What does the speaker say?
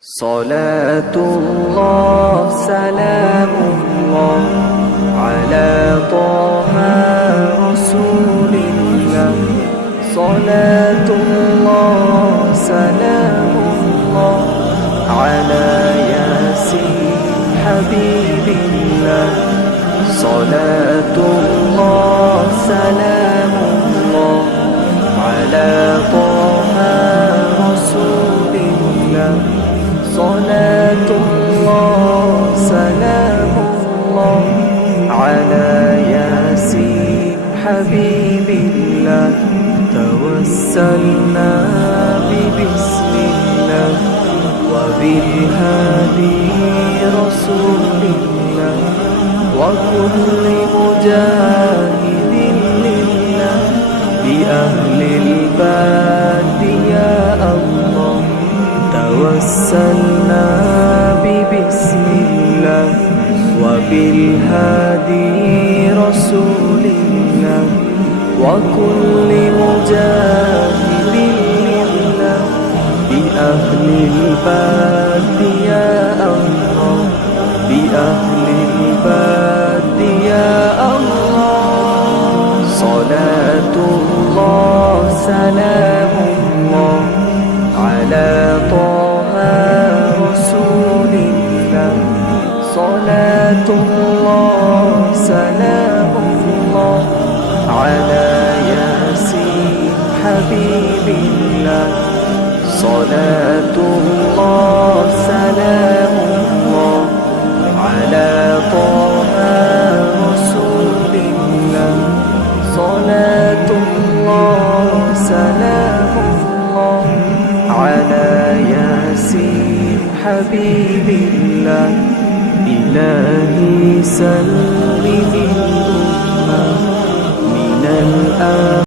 صلاة الله سلام الله على طه رسول الله. صلاة الله سلام الله على ياسين حبيب الله. صلاة الله سلام الله على طه رسول الله. صلاة الله سلام الله على ياسين حبيب الله. توسلنا ببسم الله وبالهادي رسول الله وكل مجاهد لله بأهل الباد يا الله. توسلنا ببسم الله وبالهادي رسول الله وكل مجاهد لله بأهل الباد يا الله. بأهل الباد يا الله. صلاة الله سلام الله على طه رسول الله. صلاة الله سلام الله على ياسين حبيب الله. صلاة الله سلام الله على طه رسول الله. صلاة الله سلام الله على ياسين حبيب الله. إلهي سلم